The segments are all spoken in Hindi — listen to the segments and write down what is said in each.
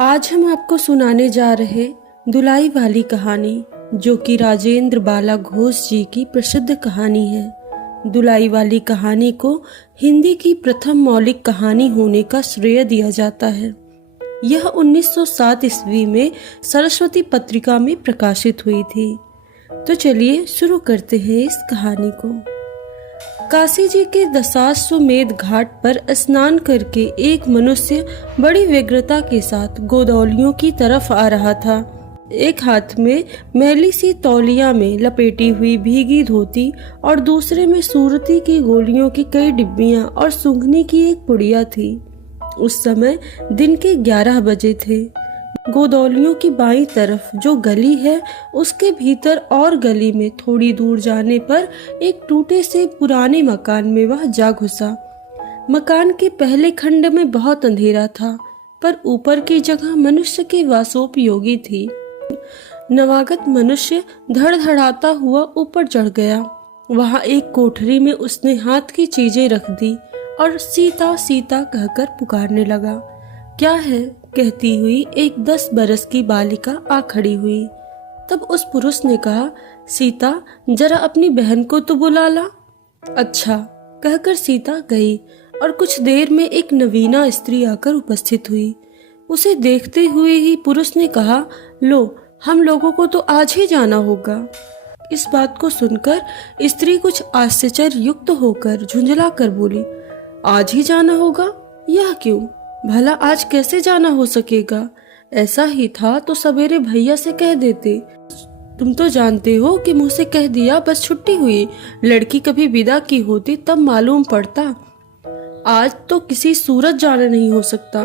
आज हम आपको सुनाने जा रहे दुलाई वाली कहानी, जो कि राजेंद्र बाला घोष जी की प्रसिद्ध कहानी है। दुलाई वाली कहानी को हिंदी की प्रथम मौलिक कहानी होने का श्रेय दिया जाता है। यह 1907 ईस्वी में सरस्वती पत्रिका में प्रकाशित हुई थी। तो चलिए शुरू करते हैं इस कहानी को। काशी जी के दशाश्वमेध घाट पर स्नान करके एक मनुष्य बड़ी व्यग्रता के साथ गोदौलियों की तरफ आ रहा था। एक हाथ में मैली सी तौलिया में लपेटी हुई भीगी धोती और दूसरे में सूरती की गोलियों की कई डिब्बियां और सूंघनी की एक पुड़िया थी। उस समय दिन के 11 बजे थे। गोदौलियों की बाईं तरफ जो गली है, उसके भीतर और गली में थोड़ी दूर जाने पर एक टूटे से पुराने मकान में वह जा घुसा। मकान के पहले खंड में बहुत अंधेरा था, पर ऊपर की जगह मनुष्य के वासोपयोगी थी। नवागत मनुष्य धड़धड़ाता हुआ ऊपर चढ़ गया। वहां एक कोठरी में उसने हाथ की चीजें रख दी और सीता सीता कहकर पुकारने लगा। क्या है, कहती हुई एक 10 बरस की बालिका आ खड़ी हुई। तब उस पुरुष ने कहा, सीता जरा अपनी बहन को तो बुला ला। अच्छा, कहकर सीता गई और कुछ देर में एक नवीना स्त्री आकर उपस्थित हुई। उसे देखते हुए ही पुरुष ने कहा, लो, हम लोगों को तो आज ही जाना होगा। इस बात को सुनकर स्त्री कुछ आश्चर्य युक्त होकर झुंझला कर बोली, आज ही जाना होगा? यह क्यों? भला आज कैसे जाना हो सकेगा? ऐसा ही था तो सवेरे भैया से कह देते। तुम तो जानते हो कि मुँह से कह दिया बस छुट्टी हुई। लड़की कभी विदा की होती तब मालूम पड़ता। आज तो किसी सूरत जाना नहीं हो सकता।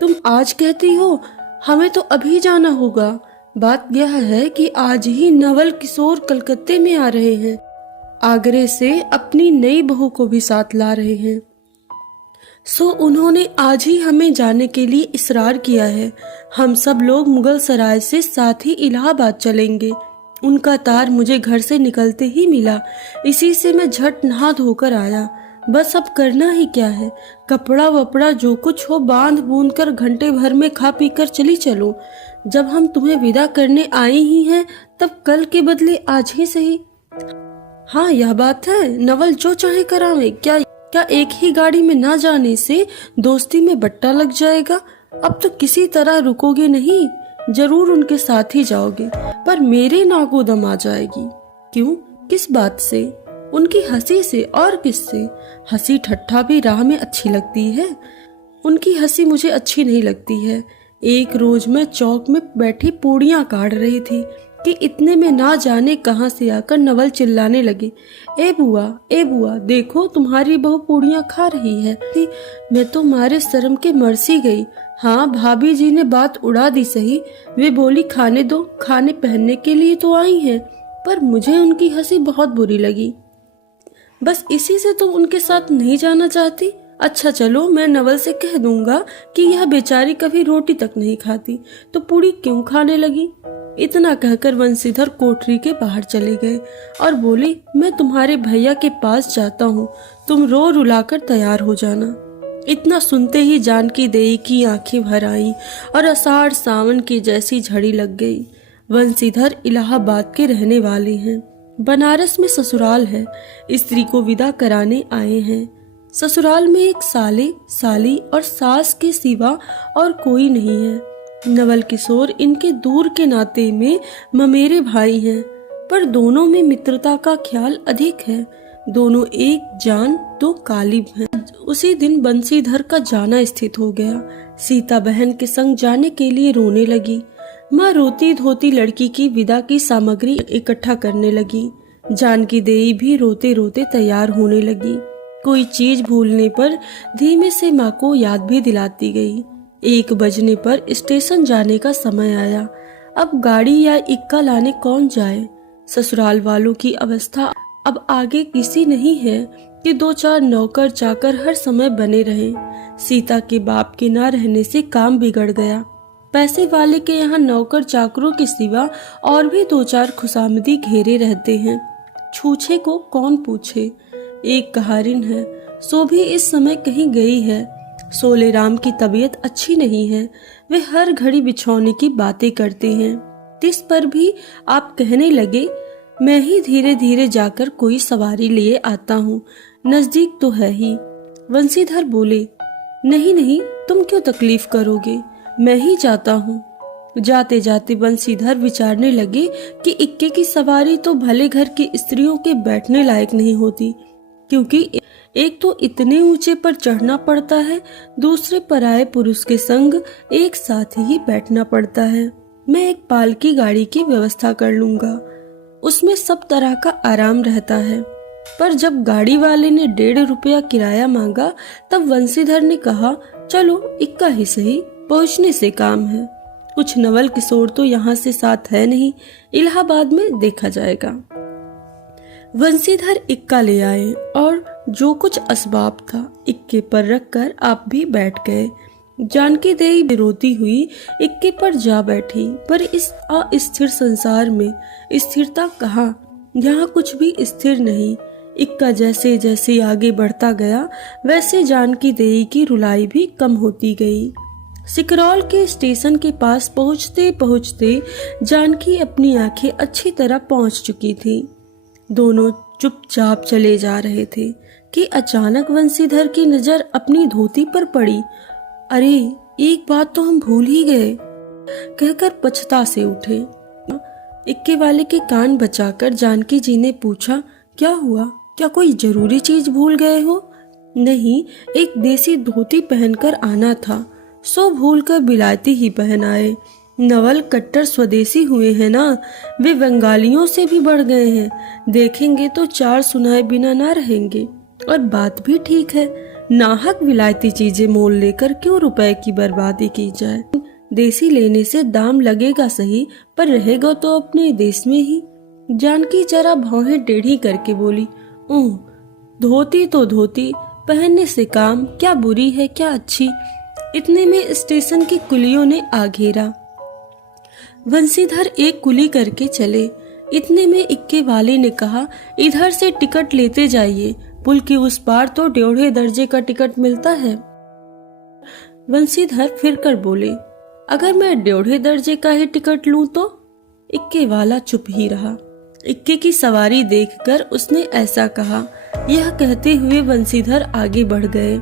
तुम आज कहती हो, हमें तो अभी जाना होगा। बात यह है कि आज ही नवल किशोर कलकत्ते में आ रहे हैं। आगरे से अपनी नई बहू को भी साथ ला रहे हैं। सो उन्होंने आज ही हमें जाने के लिए इसरार किया है। हम सब लोग मुगल सराय से साथ ही इलाहाबाद चलेंगे। उनका तार मुझे घर से निकलते ही मिला। इसी से मैं झट नहा धोकर आया। बस अब करना ही क्या है, कपड़ा वपड़ा जो कुछ हो बांध बूंद कर घंटे भर में खा पी कर चली चलो। जब हम तुम्हें विदा करने आए ही हैं, तब कल के बदले आज ही सही। हाँ, यह बात है, नवल जो चाहे करावे। क्या एक ही गाड़ी में ना जाने से दोस्ती में बट्टा लग जाएगा? अब तो किसी तरह रुकोगे नहीं, जरूर उनके साथ ही जाओगे, पर मेरे नाको दम आ जाएगी। क्यों, किस बात से? उनकी हंसी से। और किससे? हंसी ठट्ठा भी राह में अच्छी लगती है। उनकी हंसी मुझे अच्छी नहीं लगती है। एक रोज मैं चौक में बैठी पूड़ियां काट रही थी कि इतने में ना जाने कहां से आकर नवल चिल्लाने लगे, ए बुआ, देखो तुम्हारी बहू पूड़ियां खा रही है। मैं तो मारे शर्म के मरसी गई। हाँ, भाभी जी ने बात उड़ा दी सही। वे बोली, खाने दो, खाने पहनने के लिए तो आई हैं। पर मुझे उनकी हंसी बहुत बुरी लगी। बस इसी से तुम उनके साथ नहीं जाना चाहती? अच्छा चलो, मैं नवल से कह दूंगा कि यह बेचारी कभी रोटी तक नहीं खाती, तो पूड़ी क्यों खाने लगी। इतना कहकर वंशीधर कोठरी के बाहर चले गए और बोले, मैं तुम्हारे भैया के पास जाता हूँ, तुम रो रुलाकर तैयार हो जाना। इतना सुनते ही जानकी देई की आंखें भर आई और आषाढ़ सावन की जैसी झड़ी लग गई। वंशीधर इलाहाबाद के रहने वाले हैं। बनारस में ससुराल है। स्त्री को विदा कराने आए हैं। ससुराल में एक साले, साली और सास के सिवा और कोई नहीं है। नवल किशोर इनके दूर के नाते में ममेरे भाई हैं, पर दोनों में मित्रता का ख्याल अधिक है। दोनों एक जान दो कालिब हैं। उसी दिन बंसीधर का जाना स्थित हो गया। सीता बहन के संग जाने के लिए रोने लगी। माँ रोती धोती लड़की की विदा की सामग्री इकट्ठा करने लगी। जानकी देई भी रोते रोते तैयार होने लगी। कोई चीज भूलने पर धीमे से माँ को याद भी दिलाती गई। 1 बजने पर स्टेशन जाने का समय आया। अब गाड़ी या इक्का लाने कौन जाए? ससुराल वालों की अवस्था अब आगे किसी नहीं है कि 2-4 नौकर चाकर हर समय बने रहे। सीता के बाप के ना रहने से काम बिगड़ गया। पैसे वाले के यहाँ नौकर चाकरों के सिवा और भी 2-4 खुशामदी घेरे रहते हैं। छूछे को कौन पूछे। एक कहारिन है, सो भी इस समय कहीं गई है। सोले राम की तबीयत अच्छी नहीं है, वे हर घड़ी बिछौने की बातें करते हैं। इस पर भी आप कहने लगे, मैं ही धीरे धीरे जाकर कोई सवारी लिए आता हूँ, नजदीक तो है ही। वंशीधर बोले, नहीं नहीं, तुम क्यों तकलीफ करोगे, मैं ही जाता हूँ। जाते जाते बंसीधर विचारने लगे कि इक्के की सवारी तो भले घर की स्त्रियों के बैठने लायक नहीं होती, क्योंकि एक तो इतने ऊंचे पर चढ़ना पड़ता है, दूसरे पराये पुरुष के संग एक साथ ही बैठना पड़ता है। मैं एक पालकी गाड़ी की व्यवस्था कर लूंगा, उसमें सब तरह का आराम रहता है। पर जब गाड़ी वाले ने 1.5 रुपया किराया मांगा, तब वंशीधर ने कहा, चलो इक्का ही सही, पहुंचने से काम है। कुछ नवल किशोर तो यहाँ से साथ है नहीं, इलाहाबाद में देखा जाएगा। वंशीधर इक्का ले आए और जो कुछ असबाब था इक्के पर रखकर आप भी बैठ गए। जानकी देवी रोती हुई इक्के पर जा बैठी। पर इस अस्थिर संसार में स्थिरता कहाँ, यहाँ कुछ भी स्थिर नहीं। इक्का जैसे जैसे आगे बढ़ता गया, वैसे जानकी देवी की रुलाई भी कम होती गई। सिकरौल के स्टेशन के पास पहुंचते पहुंचते जानकी अपनी आंखें अच्छी तरह पहुंच चुकी थी। दोनों चुपचाप चले जा रहे थे कि अचानक वंशीधर की नजर अपनी धोती पर पड़ी। अरे, एक बात तो हम भूल ही गए, कहकर पछता से उठे। इक्के वाले के कान बचाकर जानकी जी ने पूछा, क्या हुआ, क्या कोई जरूरी चीज भूल गए हो? नहीं, एक देसी धोती पहनकर आना था, सो भूलकर बिलायती ही पहन आए। नवल कट्टर स्वदेशी हुए हैं ना, वे बंगालियों से भी बढ़ गए हैं। देखेंगे तो 4 सुनाए बिना ना रहेंगे। और बात भी ठीक है, नाहक विलायती चीजें मोल लेकर क्यों रुपए की बर्बादी की जाए। देसी लेने से दाम लगेगा सही, पर रहेगा तो अपने देश में ही। जानकी जरा भौहें टेढ़ी करके बोली, ओह, धोती तो धोती, पहनने से काम, क्या बुरी है क्या अच्छी। इतने में स्टेशन की कुलियों ने आ घेरा। वंशीधर एक कुली करके चले। इतने में इक्के वाले ने कहा, इधर से टिकट लेते जाइए, पुल के उस पार तो 1.5 दर्जे का टिकट मिलता है। वंशीधर फिर कर बोले, अगर मैं 1.5 दर्जे का ही टिकट लूं तो? इक्के वाला चुप ही रहा। इक्के की सवारी देखकर उसने ऐसा कहा। यह कहते हुए वंशीधर आगे बढ़ गए।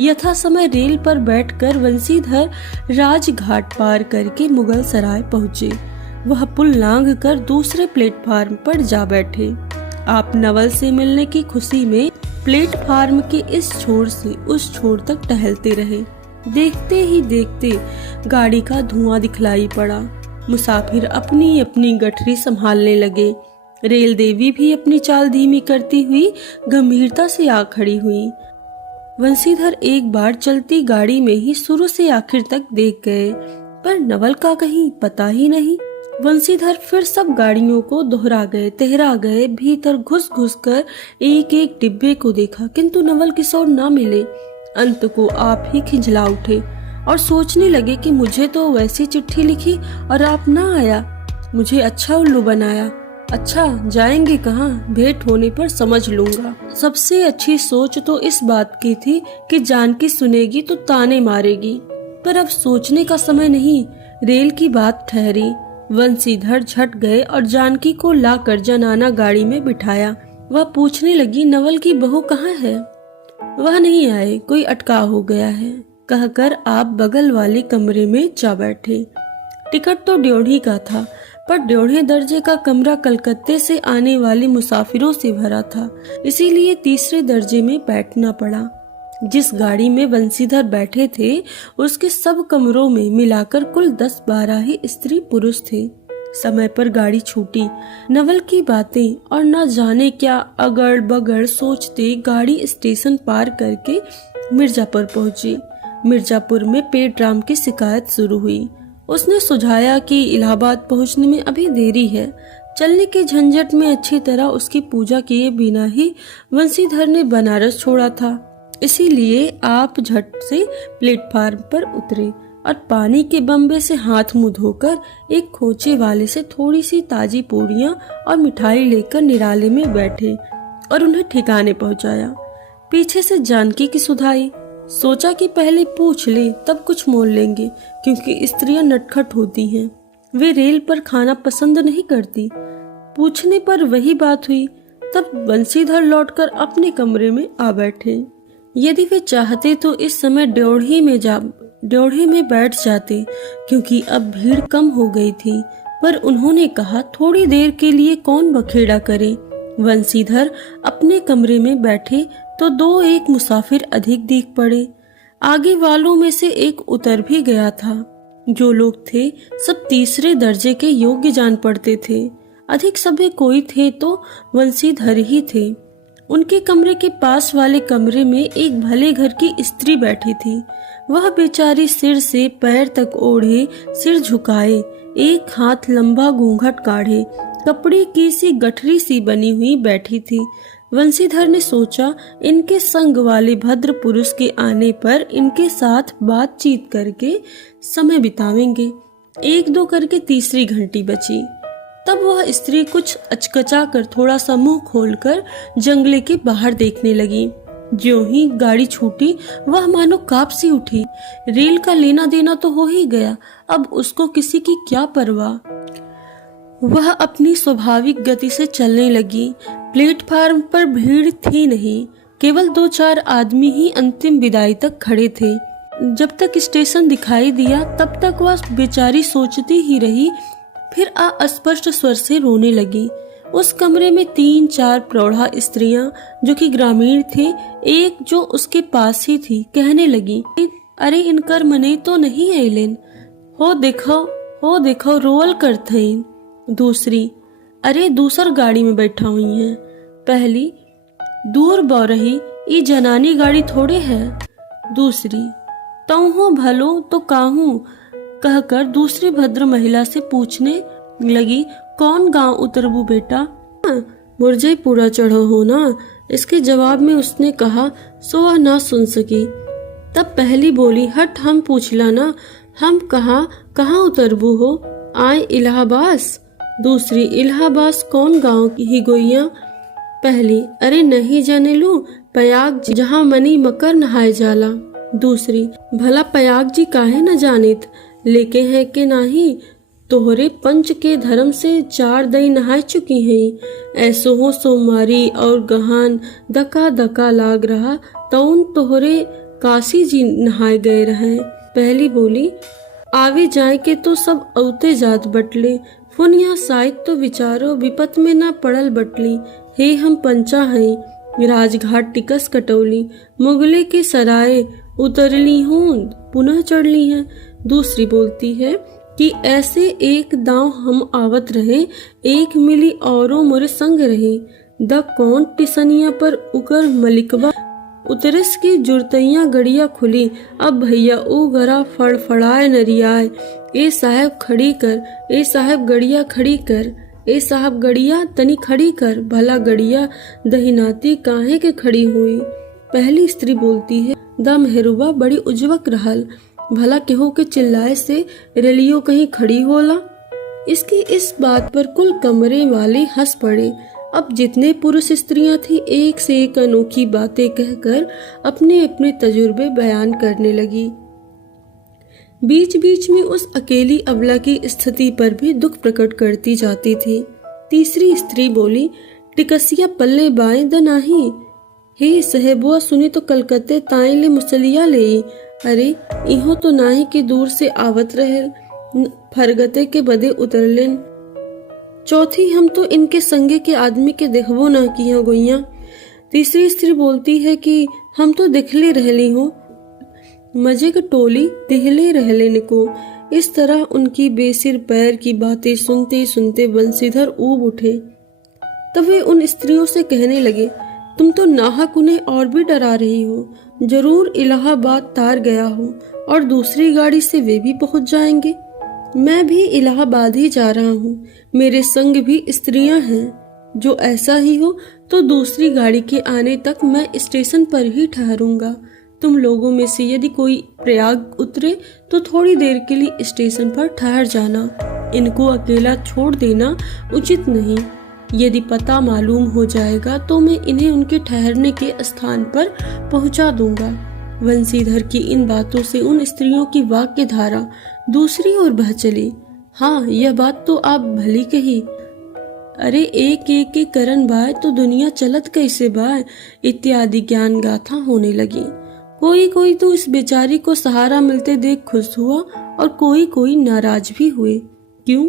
यथा समय रेल पर बैठकर वंशीधर राजघाट पार करके मुगल सराय पहुँचे। वह पुल लांघ कर दूसरे प्लेटफार्म पर जा बैठे। आप नवल से मिलने की खुशी में प्लेटफार्म के इस छोर से उस छोर तक टहलते रहे। देखते ही देखते गाड़ी का धुआं दिखलाई पड़ा। मुसाफिर अपनी अपनी गठरी संभालने लगे। रेल देवी भी अपनी चाल धीमी करती हुई गंभीरता से आ खड़ी हुई। वंशीधर एक बार चलती गाड़ी में ही शुरू से आखिर तक देख गए, पर नवल का कहीं पता ही नहीं। वंशीधर फिर सब गाड़ियों को दोहरा गए, तेहरा गए, भीतर घुस घुस कर एक एक डिब्बे को देखा, किंतु नवल किशोर ना मिले। अंत को आप ही खिंझला उठे और सोचने लगे कि मुझे तो वैसी चिट्ठी लिखी और आप ना आया, मुझे अच्छा उल्लू बनाया। अच्छा, जाएंगे कहाँ, भेंट होने पर समझ लूंगा। सबसे अच्छी सोच तो इस बात की थी कि जानकी सुनेगी तो ताने मारेगी, पर अब सोचने का समय नहीं। रेल की बात ठहरी। वंशीधर झट गए और जानकी को लाकर जनाना गाड़ी में बिठाया। वह पूछने लगी, नवल की बहू कहाँ है? वह नहीं आए, कोई अटकाव हो गया है, कहकर आप बगल वाले कमरे में जा बैठे। टिकट तो 1.5 का था, पर 1.5 दर्जे का कमरा कलकत्ते से आने वाले मुसाफिरों से भरा था, इसीलिए 3रे दर्जे में बैठना पड़ा। जिस गाड़ी में वंशीधर बैठे थे, उसके सब कमरों में मिलाकर कुल 10-12 ही स्त्री पुरुष थे। समय पर गाड़ी छूटी। नवल की बातें और न जाने क्या अगड़ बगड़ सोचते गाड़ी स्टेशन पार करके मिर्जापुर पहुंची। मिर्जापुर में पेट राम की शिकायत शुरू हुई। उसने सुझाया कि इलाहाबाद पहुंचने में अभी देरी है। चलने के झंझट में अच्छी तरह उसकी पूजा किए बिना ही वंशीधर ने बनारस छोड़ा था, इसीलिए आप झट से प्लेटफार्म पर उतरे और पानी के बम्बे से हाथ मुंह धोकर एक खोचे वाले से थोड़ी सी ताजी पूड़ियां और मिठाई लेकर निराले में बैठे और उन्हें ठिकाने पहुंचाया। पीछे से जानकी की सुधाई, सोचा कि पहले पूछ ले तब कुछ मोल लेंगे, क्योंकि स्त्रियां नटखट होती हैं। वे रेल पर खाना पसंद नहीं करती। पूछने पर वही बात हुई। तब बंसीधर लौटकर अपने कमरे में आ बैठे। यदि वे चाहते तो इस समय ड्योढ़ी में बैठ जाते, क्योंकि अब भीड़ कम हो गई थी। पर उन्होंने कहा थोड़ी देर के लिए कौन बखेड़ा करे। बंसीधर अपने कमरे में बैठे तो 2-1 मुसाफिर अधिक दिख पड़े। आगे वालों में से एक उतर भी गया था। जो लोग थे सब तीसरे दर्जे के योग्य जान पड़ते थे। अधिक सभ्य कोई थे तो बंसीधर ही थे। उनके कमरे के पास वाले कमरे में एक भले घर की स्त्री बैठी थी। वह बेचारी सिर से पैर तक ओढ़े, सिर झुकाए, एक हाथ लंबा घूंघट काढ़े, कपड़े की सी गठरी सी बनी हुई बैठी थी। बंसीधर ने सोचा इनके संग वाले भद्र पुरुष के आने पर इनके साथ बातचीत करके समय बितावेंगे। 1-2 करके तीसरी घंटी बची। तब वह स्त्री कुछ अचकचा कर थोड़ा सा मुंह खोलकर जंगले के बाहर देखने लगी। ज्यों ही गाड़ी छूटी वह मानो कांप सी उठी। रेल का लेना देना तो हो ही गया, अब उसको किसी की क्या परवाह। वह अपनी स्वाभाविक गति से चलने लगी। प्लेटफार्म पर भीड़ थी नहीं, केवल 2-4 आदमी ही अंतिम विदाई तक खड़े थे। जब तक स्टेशन दिखाई दिया तब तक वह बेचारी सोचती ही रही, फिर अस्पष्ट स्वर से रोने लगी। उस कमरे में 3-4 प्रौढ़ा स्त्रियां जो कि ग्रामीण थे, एक जो उसके पास ही थी, कहने लगी, अरे इनकर मने तो नहीं आइलेन, हो देखो रोल करथईन। दूसरी, अरे दूसर गाड़ी में बैठा हुई हैं। पहली, दूर बौरही ई जनानी गाड़ी थोड़े है। दूसरी, तऊ भलो तो काहू, कहकर दूसरी भद्र महिला से पूछने लगी, कौन गांव उतरबू बेटा? मुरझे पूरा चढ़ो हो ना। इसके जवाब में उसने कहा सो वह ना सुन सकी। तब पहली बोली, हट हम पूछला ना, हम कहाँ उतरबू हो? आए इलाहाबाद। दूसरी, इलाहाबाद कौन गांव की ही गोइया? पहली, अरे नहीं जाने लू, पयाग जहाँ मनी मकर नहाए जाला। दूसरी, भला पयाग जी काहे न जानित, लेके है के नाही, तोहरे पंच के धर्म से 4 दई नहाय चुकी हैं। ऐसो हो सोमवारी और गहान दका दका लाग रहा, तौन तोहरे काशी जी नहाए गए रहे। पहली बोली, आवे जाए के तो सब औते जात बटले, फुनिया साइत तो विचारो विपत में ना पड़ल बटली। हे हम पंचा हैं, राजघाट टिकस कटौली, मुगले के सराय उतरली हूँ, पुनः चढ़ली हैं। दूसरी बोलती है कि ऐसे एक दांव हम आवत रहे, एक मिली औरों मोरे संग रहे, द कौन टिसनिया पर उकर मलिकवा उतरस की जुरतैया गड़िया खुली, अब भैया ऊ घरा फड़फड़ाए नरियाए, ए साहब खड़ी कर, ए साहब गड़िया खड़ी कर, ए साहब गड़िया तनी खड़ी कर, भला गड़िया दहिनाती काहे के खड़ी हुई। पहली स्त्री बोलती है, दम हेरुबा बड़ी उज्वक रहल, भला केहू के चिल्लाए से रेलियो कहीं खड़ी होला। इसकी इस बात पर कुल कमरे वाले हंस पड़े। अब जितने पुरुष स्त्रियां थी एक से एक अनोखी बातें कहकर अपने अपने तजुर्बे बयान करने लगी। बीच बीच में उस अकेली अबला की स्थिति पर भी दुख प्रकट करती जाती थी। तीसरी स्त्री बोली, टिकसिया पल्ले बाए द नाही, हे साहेबुआ सुनी तो कलकत्ते ताई ले मुसलिया ले, अरे इहो तो नाही के दूर से आवत रहे, फरगते के बदे उतरलेन। चौथी, हम तो इनके संगे के आदमी के देखबो न किया गोइया। तीसरी स्त्री बोलती है कि हम तो दिखले रहली हो, मजे के टोली दिखले रहले को। इस तरह उनकी बेसिर पैर की बातें सुनते सुनते बंसीधर ऊब उठे। तब वे उन स्त्रियों से कहने लगे, तुम तो नाहक उन्हें और भी डरा रही हो, जरूर इलाहाबाद तार गया हो और दूसरी गाड़ी से वे भी पहुंच जाएंगे। मैं भी इलाहाबाद ही जा रहा हूँ, मेरे संग भी स्त्रियां हैं। जो ऐसा ही हो तो दूसरी गाड़ी के आने तक मैं स्टेशन पर ही ठहरूंगा। तुम लोगों में से यदि कोई प्रयाग उतरे तो थोड़ी देर के लिए स्टेशन पर ठहर जाना, इनको अकेला छोड़ देना उचित नहीं। यदि पता मालूम हो जाएगा तो मैं इन्हें उनके ठहरने के स्थान पर पहुंचा दूंगा। वंशीधर की इन बातों से उन स्त्रियों की वाक्य धारा दूसरी ओर बह चली। हाँ, यह बात तो आप भली कही। अरे एक एक के करन बाय तो दुनिया चलत कैसे बाय, इत्यादि ज्ञान गाथा होने लगी। कोई कोई तो इस बेचारी को सहारा मिलते देख खुश हुआ और कोई कोई नाराज भी हुए। क्यों,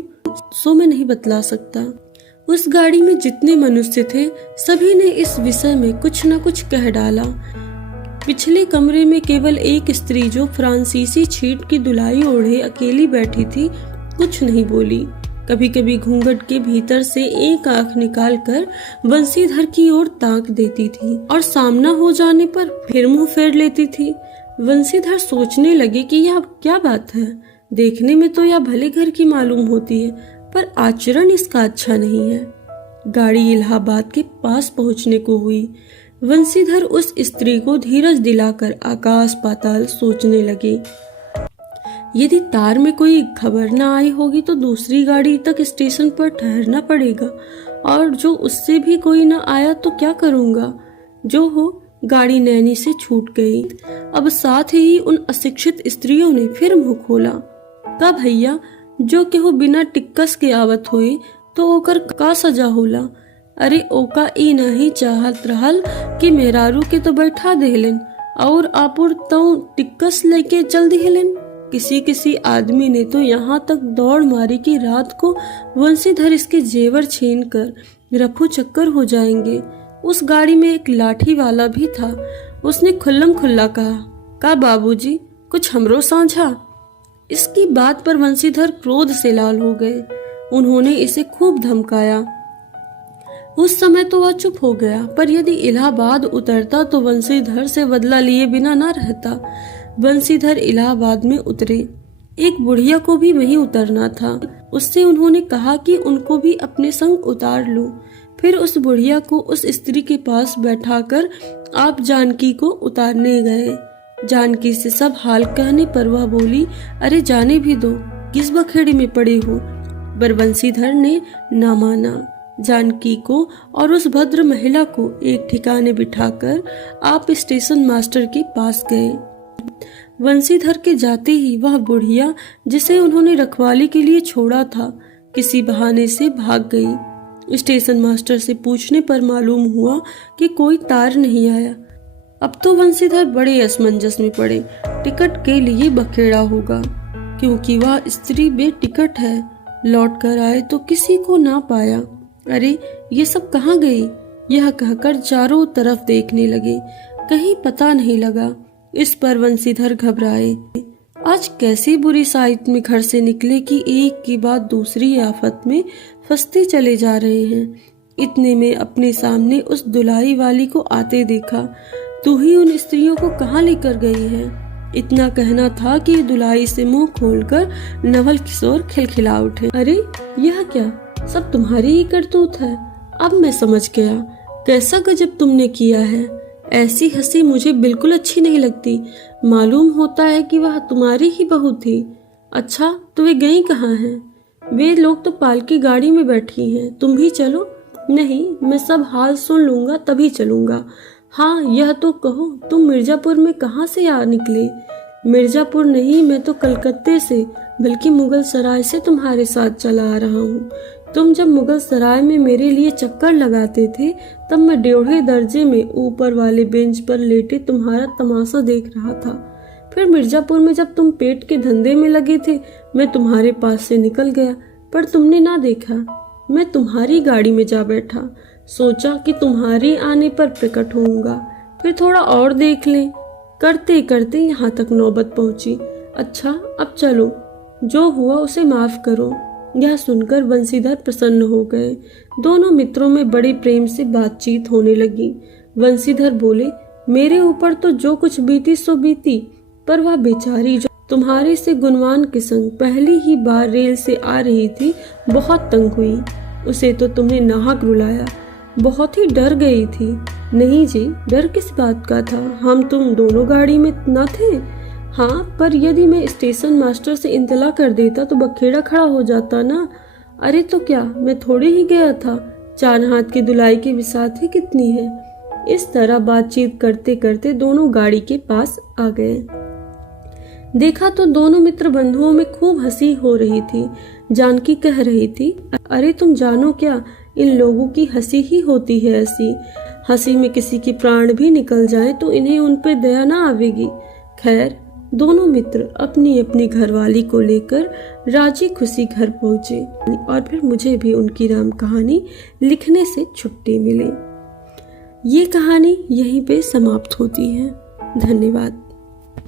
सो मैं नहीं बतला सकता। उस गाड़ी में जितने मनुष्य थे सभी ने इस विषय में कुछ न कुछ कह डाला। पिछले कमरे में केवल एक स्त्री जो फ्रांसीसी छीट की दुलाई ओढ़े अकेली बैठी थी कुछ नहीं बोली। कभी कभी घूंघट के भीतर से एक आंख निकालकर बंसीधर की ओर ताक देती थी और सामना हो जाने पर फिर मुंह फेर लेती थी। बंसीधर सोचने लगे कि यह क्या बात है। देखने में तो यह भले घर की मालूम होती है पर आचरण इसका अच्छा नहीं है। गाड़ी इलाहाबाद के पास पहुंचने को हुई। बंसीधर उस स्त्री को धीरज दिलाकर आकाश पाताल सोचने लगे। यदि तार में कोई खबर न आई होगी तो दूसरी गाड़ी तक स्टेशन पर ठहरना पड़ेगा, और जो उससे भी कोई न आया तो क्या करूंगा। जो हो, गाड़ी नैनी से छूट गई। अब साथ ही उन अशिक्षित स्त्रियों ने फिर मुंह खोला। का भैया, जो केहू बिना टिक्कस के आवत हुई तो ओकर का सजा होला। अरे ओका ई नहीं चाहत रहल कि मेहरारू के तो बैठा देहलेन और आपुर तो टिक्कस लेके चल देहलेन। किसी किसी आदमी ने तो यहाँ तक दौड़ मारी कि रात को वंशीधर इसके जेवर छीन कर रफू चक्कर हो जाएंगे। उस गाड़ी में एक लाठी वाला भी था। उसने खुल्लम खुल्ला कहा, का बाबूजी कुछ हमरो साझा। इसकी बात पर वंशीधर क्रोध से लाल हो गए। उन्होंने इसे खूब धमकाया। उस समय तो वह चुप हो गया, पर यदि इलाहाबाद उतरता तो वंशीधर से बदला लिए बिना न रहता। बंसीधर इलाहाबाद में उतरे। एक बुढ़िया को भी वहीं उतरना था। उससे उन्होंने कहा कि उनको भी अपने संग उतार लो। फिर उस बुढ़िया को उस स्त्री के पास बैठाकर आप जानकी को उतारने गए। जानकी से सब हाल कहने पर वह बोली, अरे जाने भी दो, किस बखेड़ी में पड़े हो। पर बंसीधर ने ना माना। जानकी को और उस भद्र महिला को एक ठिकाने बिठाकर आप स्टेशन मास्टर के पास गए। वंशीधर के जाते ही वह बुढ़िया जिसे उन्होंने रखवाली के लिए छोड़ा था किसी बहाने से भाग गई। स्टेशन मास्टर से पूछने पर मालूम हुआ कि कोई तार नहीं आया। अब तो वंशीधर बड़े असमंजस में पड़े। टिकट के लिए बखेड़ा होगा, क्योंकि वह स्त्री बेटिकट है। लौट कर आए तो किसी को ना पाया। अरे ये सब कहाँ गई, यह कहकर चारों तरफ देखने लगे। कहीं पता नहीं लगा। इस पर वंशीधर घबराए। आज कैसी बुरी साइत में घर से निकले कि एक की बाद दूसरी आफत में फंसते चले जा रहे हैं। इतने में अपने सामने उस दुलाई वाली को आते देखा। तू ही उन स्त्रियों को कहाँ लेकर गई है। इतना कहना था कि दुलाई से मुंह खोलकर नवल किशोर खिलखिला उठे। अरे यह क्या, सब तुम्हारी ही करतूत है। अब मैं समझ गया कैसा गजब तुमने किया है। ऐसी हंसी मुझे बिल्कुल अच्छी नहीं लगती। मालूम होता है कि वह तुम्हारी ही बहू थी। अच्छा, तो वे गई कहाँ हैं? वे लोग तो पालकी गाड़ी में बैठी हैं। तुम भी चलो। नहीं, मैं सब हाल सुन लूंगा तभी चलूंगा। हाँ, यह तो कहो, तुम मिर्जापुर में कहाँ से आ निकले? मिर्जापुर नहीं, मैं तो कलकत्ते से, बल्कि मुगल सराय से तुम्हारे साथ चला आ रहा हूँ। तुम जब मुगल सराय में मेरे लिए चक्कर लगाते थे तब मैं 1.5 दर्जे में ऊपर वाले बेंच पर लेटे तुम्हारा तमाशा देख रहा था। फिर मिर्जापुर में जब तुम पेट के धंधे में लगे थे मैं तुम्हारे पास से निकल गया, पर तुमने ना देखा। मैं तुम्हारी गाड़ी में जा बैठा। सोचा कि तुम्हारे आने पर प्रकट होऊंगा, फिर थोड़ा और देख लें। करते करते यहाँ तक नौबत पहुंची। अच्छा, अब चलो, जो हुआ उसे माफ करो। यह सुनकर बंसीधर प्रसन्न हो गए। दोनों मित्रों में बड़े प्रेम से बातचीत होने लगी। बंसीधर बोले, मेरे ऊपर तो जो कुछ बीती सो बीती, पर वह बेचारी जो तुम्हारे से गुणवान के संग पहली ही बार रेल से आ रही थी बहुत तंग हुई। उसे तो तुमने नाहक रुलाया। बहुत ही डर गई थी। नहीं जी, डर किस बात का था, हम तुम दोनों गाड़ी में न थे। हाँ, पर यदि मैं स्टेशन मास्टर से इंतला कर देता तो बखेड़ा खड़ा हो जाता ना। अरे तो क्या, मैं थोड़े ही गया था। 4 हाथ की दुलाई की बिसात ही कितनी है। इस तरह बातचीत करते करते दोनों गाड़ी के पास आ गए। देखा तो दोनों मित्र बंधुओं में खूब हंसी हो रही थी। जानकी कह रही थी, अरे तुम जानो क्या, इन लोगों की हंसी ही होती है ऐसी। हंसी में किसी की प्राण भी निकल जाए तो इन्हें उन पर दया ना आवेगी। खैर, दोनों मित्र अपनी अपनी घरवाली को लेकर राजी खुशी घर पहुंचे और फिर मुझे भी उनकी राम कहानी लिखने से छुट्टी मिली। ये कहानी यहीं पे समाप्त होती है। धन्यवाद।